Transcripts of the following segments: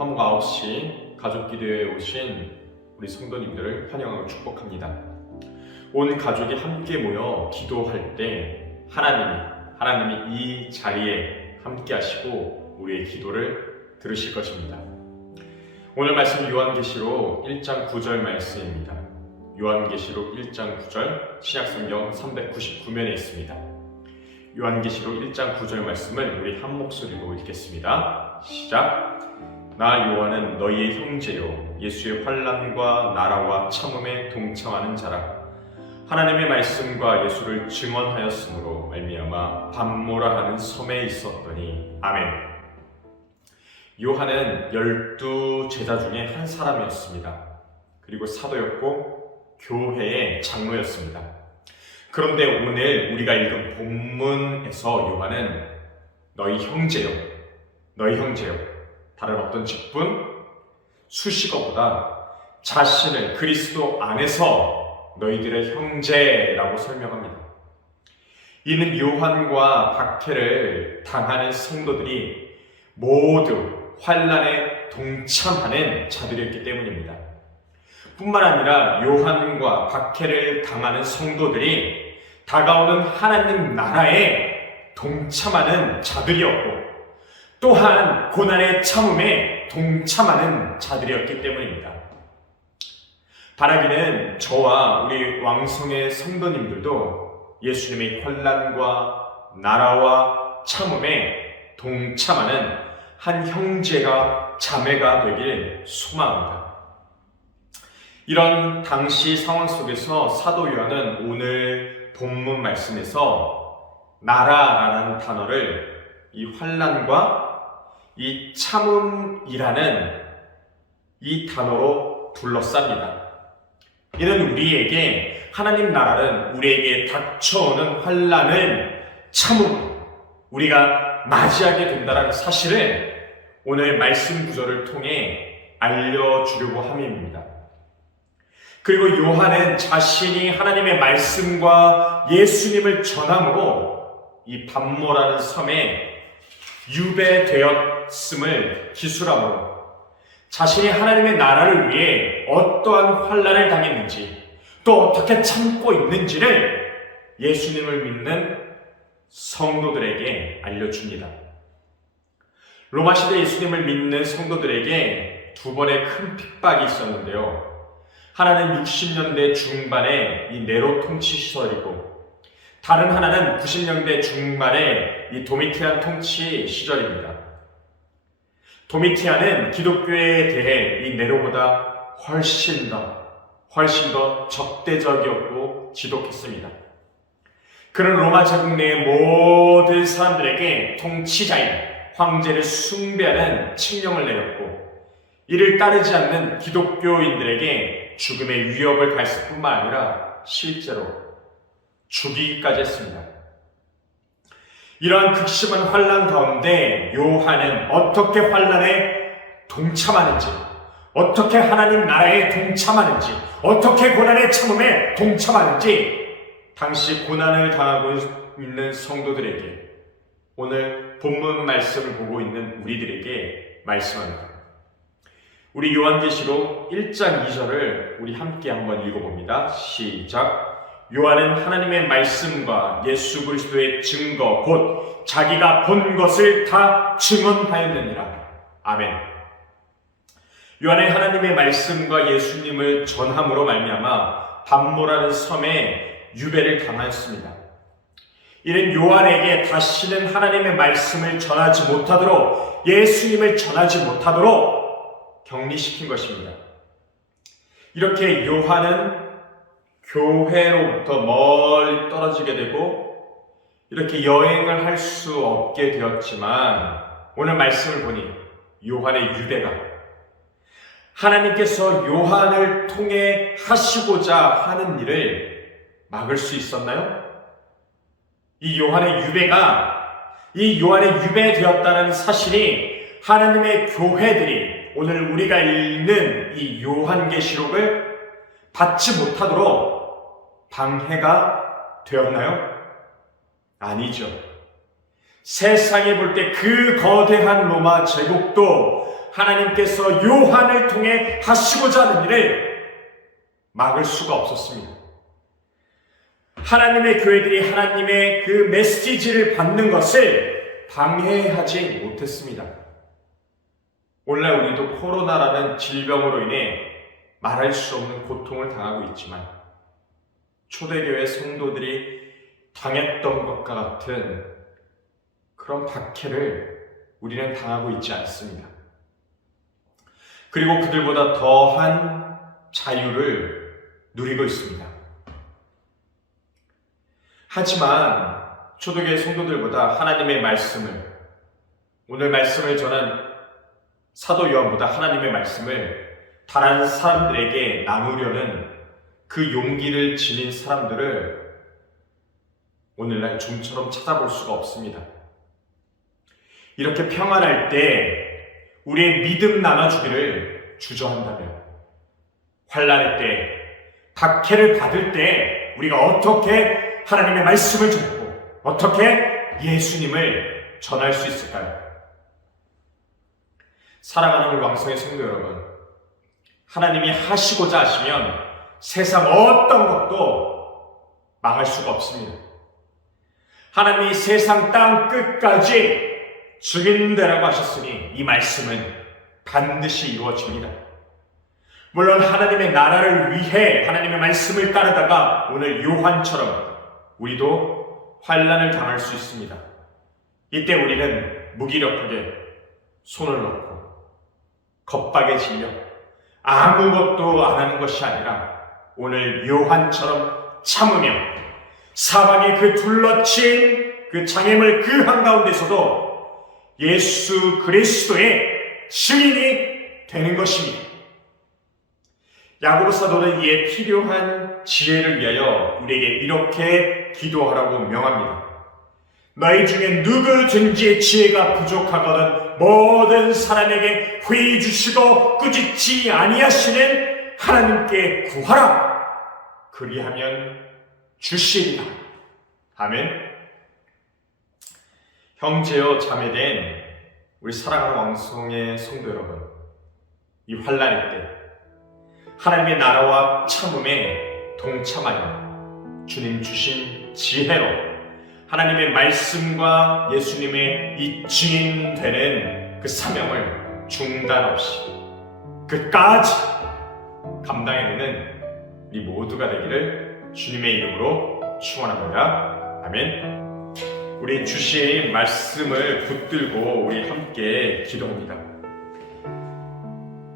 화목 9시 가족기도에 오신 우리 성도님들을 환영하고 축복합니다. 온 가족이 함께 모여 기도할 때 하나님이 이 자리에 함께 하시고 우리의 기도를 들으실 것입니다. 오늘 말씀 요한계시록 1장 9절 말씀입니다. 요한계시록 1장 9절 신약성경 399면에 있습니다. 요한계시록 1장 9절 말씀을 우리 한 목소리로 읽겠습니다. 시작. 나 요한은 너희의 형제요 예수의 환난과 나라와 참음에 동참하는 자라. 하나님의 말씀과 예수를 증언하였으므로 말미암아 밤모라 하는 섬에 있었더니. 아멘. 요한은 12제자 중에 한 사람이었습니다. 그리고 사도였고 교회의 장로였습니다. 그런데 오늘 우리가 읽은 본문에서 요한은 너희 형제요 다른 어떤 직분, 수식어보다 자신을 그리스도 안에서 너희들의 형제라고 설명합니다. 이는 요한과 박해를 당하는 성도들이 모두 환난에 동참하는 자들이었기 때문입니다. 뿐만 아니라 요한과 박해를 당하는 성도들이 다가오는 하나님 나라에 동참하는 자들이었고 또한 고난의 참음에 동참하는 자들이었기 때문입니다. 바라기는 저와 우리 왕성의 성도님들도 예수님의 환난과 나라와 참음에 동참하는 한 형제가 자매가 되길 소망합니다. 이런 당시 상황 속에서 사도 요한은 오늘 본문 말씀에서 나라라는 단어를 이 환난과 이 참음이라는 이 단어로 둘러쌉니다. 이는 우리에게 하나님 나라는 우리에게 닥쳐오는 환난을 참음 우리가 맞이하게 된다는 사실을 오늘 말씀 구절을 통해 알려주려고 함입니다. 그리고 요한은 자신이 하나님의 말씀과 예수님을 전함으로 이 밤모라는 섬에 유배되었음을 기술함으로 자신이 하나님의 나라를 위해 어떠한 환난을 당했는지 또 어떻게 참고 있는지를 예수님을 믿는 성도들에게 알려줍니다. 로마시대 예수님을 믿는 성도들에게 두 번의 큰 핍박이 있었는데요. 하나는 60년대 중반의 이 네로 통치 시절이고 다른 하나는 90년대 중반의 이 도미티안 통치 시절입니다. 도미티안은 기독교에 대해 이 네로보다 훨씬 더 적대적이었고 지독했습니다. 그는 로마 제국 내의 모든 사람들에게 통치자인 황제를 숭배하는 칙령을 내렸고 이를 따르지 않는 기독교인들에게 죽음의 위협을 가했을 뿐만 아니라 실제로 죽이기까지 했습니다. 이러한 극심한 환난 가운데 요한은 어떻게 환난에 동참하는지, 어떻게 하나님 나라에 동참하는지, 어떻게 고난의 참음에 동참하는지 당시 고난을 당하고 있는 성도들에게 오늘 본문 말씀을 보고 있는 우리들에게 말씀합니다. 우리 요한계시록 1장 2절을 우리 함께 한번 읽어봅니다. 시작. 요한은 하나님의 말씀과 예수 그리스도의 증거 곧 자기가 본 것을 다 증언하였느니라. 아멘. 요한은 하나님의 말씀과 예수님을 전함으로 말미암아 밤모라는 섬에 유배를 당하였습니다. 이는 요한에게 다시는 하나님의 말씀을 전하지 못하도록 예수님을 전하지 못하도록 격리시킨 것입니다. 이렇게 요한은 교회로부터 멀리 떨어지게 되고 이렇게 여행을 할 수 없게 되었지만 오늘 말씀을 보니 요한의 유배가 하나님께서 요한을 통해 하시고자 하는 일을 막을 수 있었나요? 이 요한의 유배되었다는 사실이 하나님의 교회들이 오늘 우리가 읽는 이 요한계시록을 받지 못하도록 방해가 되었나요? 아니죠. 세상에 볼 때 그 거대한 로마 제국도 하나님께서 요한을 통해 하시고자 하는 일을 막을 수가 없었습니다. 하나님의 교회들이 하나님의 그 메시지를 받는 것을 방해하지 못했습니다. 오늘날 우리도 코로나라는 질병으로 인해 말할 수 없는 고통을 당하고 있지만 초대교회 성도들이 당했던 것과 같은 그런 박해를 우리는 당하고 있지 않습니다. 그리고 그들보다 더한 자유를 누리고 있습니다. 하지만 초대교회 성도들보다 하나님의 말씀을, 오늘 말씀을 전한 사도 요한보다 하나님의 말씀을 다른 사람들에게 나누려는 그 용기를 지닌 사람들을 오늘날 좀처럼 찾아볼 수가 없습니다. 이렇게 평안할 때 우리의 믿음 나눠주기를 주저한다면, 환난의 때, 박해를 받을 때 우리가 어떻게 하나님의 말씀을 전하고 어떻게 예수님을 전할 수 있을까요? 사랑하는 우리 왕성의 성도 여러분, 하나님이 하시고자 하시면 세상 어떤 것도 막을 수가 없습니다. 하나님이 세상 땅 끝까지 증인되라고 하셨으니 이 말씀은 반드시 이루어집니다. 물론 하나님의 나라를 위해 하나님의 말씀을 따르다가 오늘 요한처럼 우리도 환난을 당할 수 있습니다. 이때 우리는 무기력하게 손을 놓고 겁박에 질려 아무것도 안 하는 것이 아니라 오늘 요한처럼 참으며 사방에 그 둘러친 그 장애물 그 한가운데서도 예수 그리스도의 증인이 되는 것입니다. 야고보 사도는 이에 필요한 지혜를 위하여 우리에게 이렇게 기도하라고 명합니다. 너희 중에 누구든지 지혜가 부족하거든 모든 사람에게 회의 주시고 꾸짖지 아니하시는 하나님께 구하라. 그리하면 주시리라. 아멘. 형제여 자매된 우리 사랑하는 왕성의 성도 여러분, 이 환난의 때 하나님의 나라와 참음에 동참하여 주님 주신 지혜로 하나님의 말씀과 예수님의 이 증인되는 그 사명을 중단 없이 끝까지 감당해내는 우리 모두가 되기를 주님의 이름으로 축원합니다. 아멘. 우리 주신 말씀을 붙들고 우리 함께 기도합니다.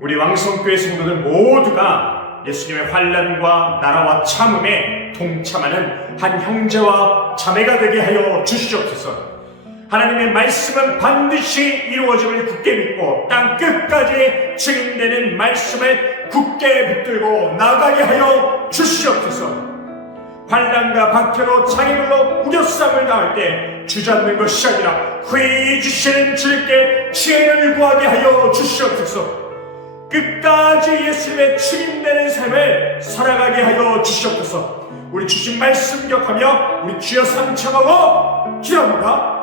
우리 왕성교회 성도들 모두가 예수님의 환난과 나라와 참음에 동참하는 한 형제와 자매가 되게 하여 주시옵소서. 하나님의 말씀은 반드시 이루어짐을 굳게 믿고 땅 끝까지 증인되는 말씀을 굳게 붙들고 나가게 하여 주시옵소서. 환난과 박해로 장애물로 우겨쌈을 당할 때 주저앉는 것이 아니라 회의 주시는 주님께 지혜를 구하게 하여 주시옵소서. 끝까지 예수님의 증인되는 삶을 살아가게 하여 주시옵소서. 우리 주신 말씀 기억하며 우리 주여 삼창하고 기도합니다.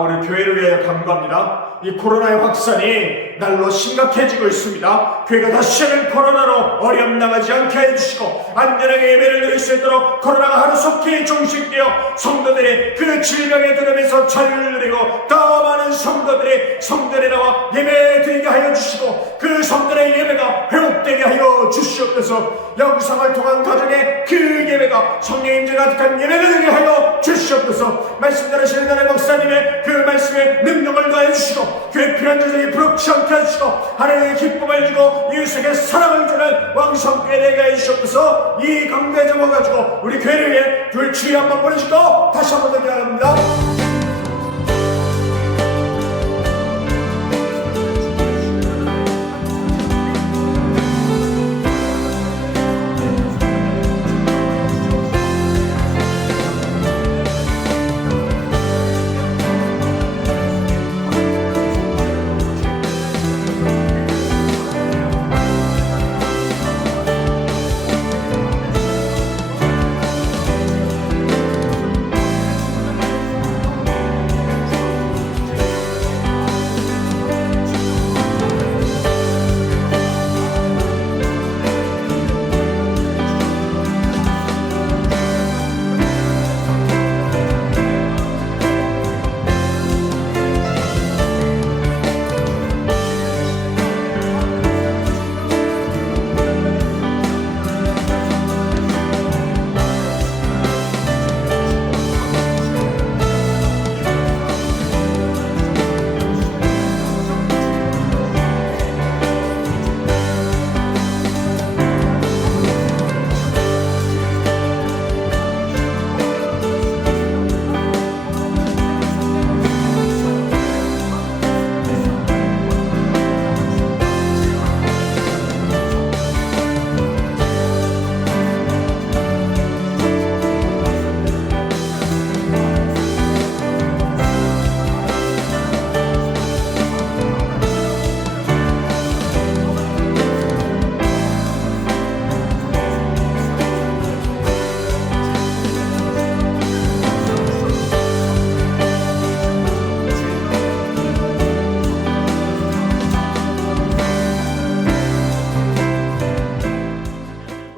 우리 교회를 위하여 간구합니다. 이 코로나의 확산이 날로 심각해지고 있습니다. 교회가 다시 한번 코로나로 어려움 당하지 않게 해주시고 안전하게 예배를 드릴 수 있도록 코로나가 하루속히 종식되어 성도들이 그 질병에 들으면서 자유를 누리고 더 많은 성도들이 성전에 나와 예배 드리게 하여 주시고 그 성들의 예배가 회복되게 하여 주시옵소서. 영상을 통한 가정에 그 예배가 성령의 임재가 가득한 예배를 드리게 하여 주시옵소서. 말씀 전하시는 나의 목사님의 그 말씀에 능력을 더해 주시고 교회 필요한 자들이 부럽지 않게 하시고 하나님의 기쁨을 주고 이웃에게 사랑을 주는 왕성교회 되게 해주시옵소서. 이 강대에 접어가지고 우리 교회를 위해 교회 주의 한번 보내시고 다시 한번 더 기도합니다.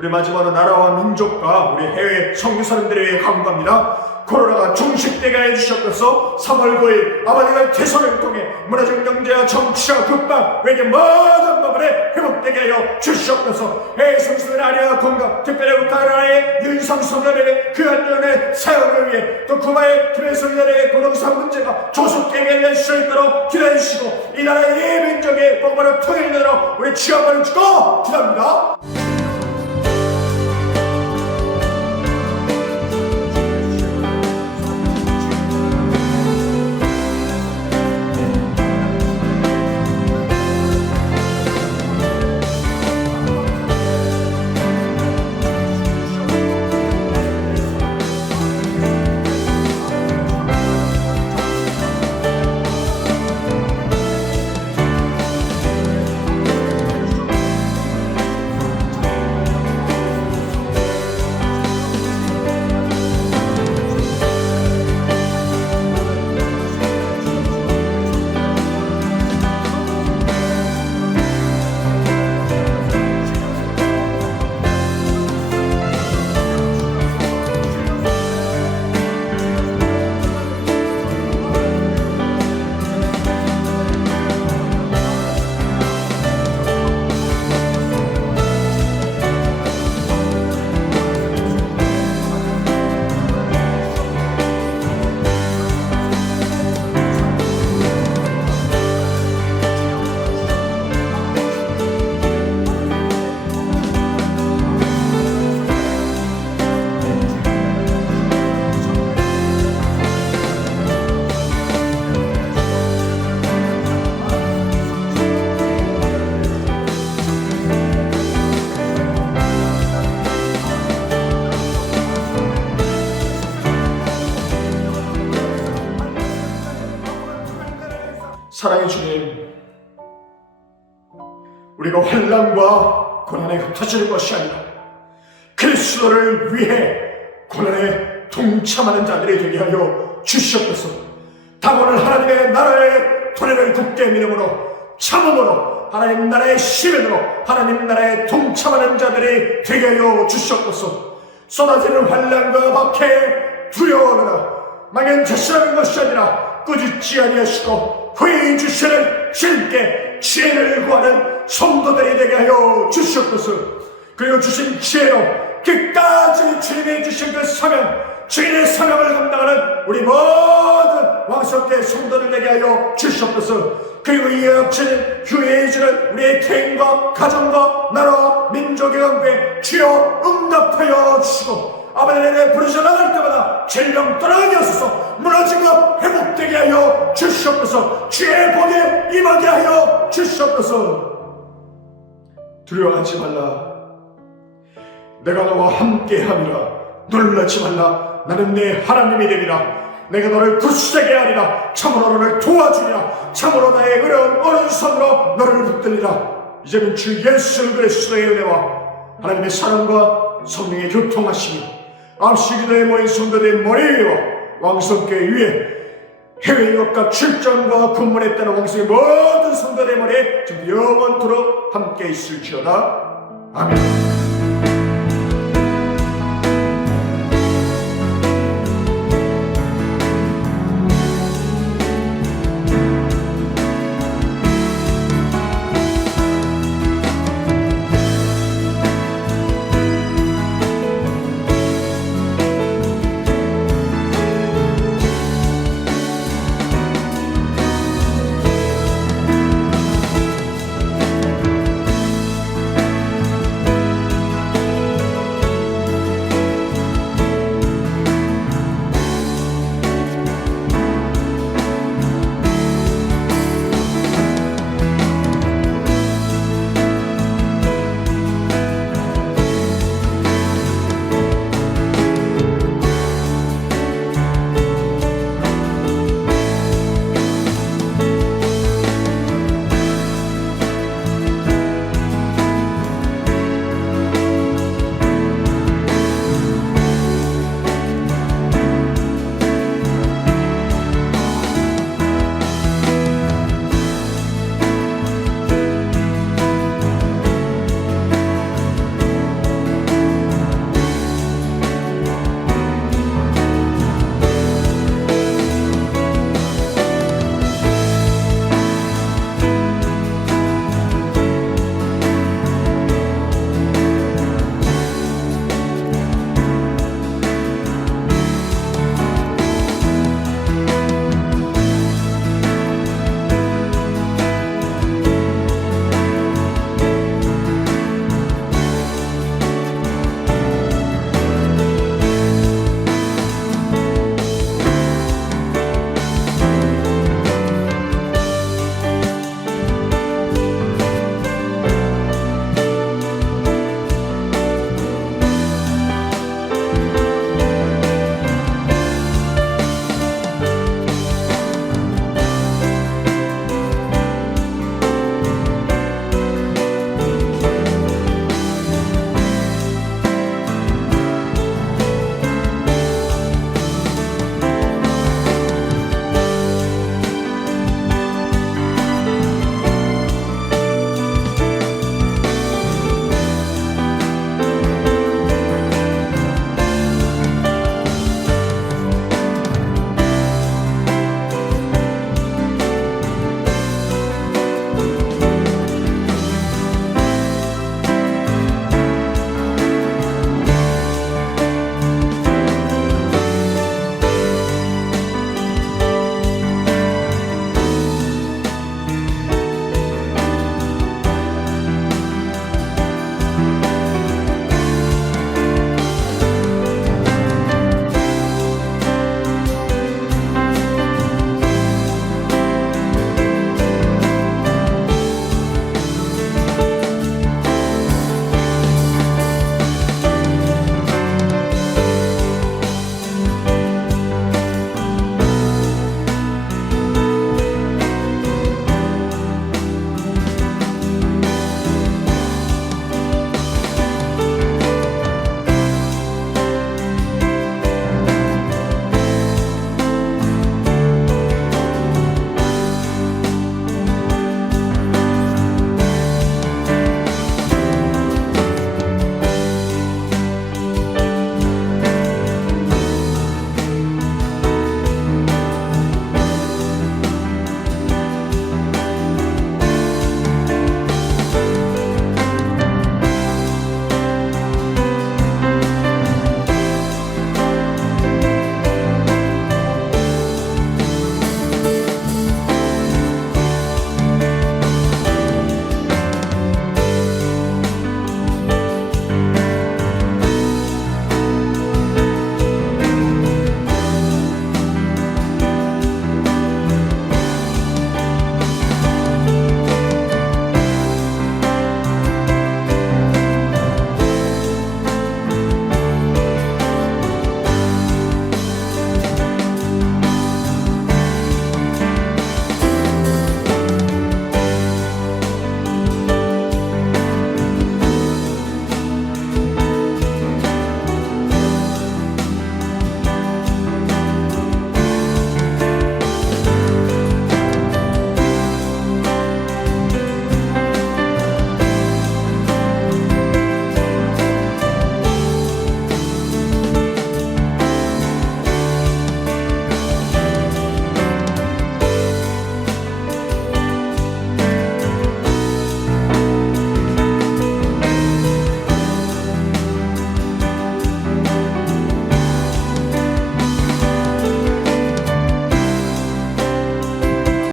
우리 마지막으로 나라와 민족과 우리 해외 선교 사람들을 위해 간구합니다. 코로나가 종식되게 해주셨어서 3월 9일 아버지가 대선을 통해 문화적 경제와 정치와 국방 외교 모든 부분에 회복되게 하여 주시옵소서. 해외 선수들 아리아 건강 특별히 우크라이나의 윤상성 연예의 그 안전의 사역을 위해 또 쿠바의 김혜성 연예의 고동산 문제가 조속히 해결될 수 있도록 기도해 주시고 이 나라의 민족의 복음으로 통일되도록 우리 지원을 주고 기도합니다. 사랑의 주님, 우리가 환난과 고난에 흩어지는 것이 아니라 그리스도를 위해 고난에 동참하는 자들이 되게 하여 주시옵소서. 다곤을 하나님의 나라의 토래를 굳게 믿음으로 참음으로 하나님 나라의 시민으로 하나님 나라에 동참하는 자들이 되게 하여 주셨소서. 쏟아지는 환난과 박해에 두려워하거나 망연자실하는 것이 아니라 꾸짖지 아니하시고 후회해 주시는 주님께 지혜를 구하는 성도들이 되게 하여 주셨소서. 그리고 주신 지혜로 끝까지 주님이 주신 그 사명, 주인의 사명을 감당하는 우리 모든 왕성교회 성도들 되게 하여 주셨소서. 그리고 이에 합치는 후회해 주는 우리의 개인과 가정과 나라와 민족의 경배에 주여 응답하여 주시고 아버지의 부르셔 나갈 때마다 질병 떠나게 하소서. 무너진 것 회복되게 하여 주시옵소서. 주의 복에 임하게 하여 주시옵소서. 두려워하지 말라. 내가 너와 함께함이라. 놀라지 말라. 나는 내 하나님이 되리라. 내가 너를 굳세게 하리라. 참으로 너를 도와주리라. 참으로 나의 의로운 오른손으로 너를 붙들리라. 이제는 주 예수 그리스도의 은혜와 하나님의 사랑과 성령의 교통하심이 암시 기도에 모인 성도들의 머리 위와 왕성교회 위에 해외 유학과 출장과 군문에 따른 왕성의 모든 성도들의 머리에 지금 영원토록 함께 있을지어다. 아멘.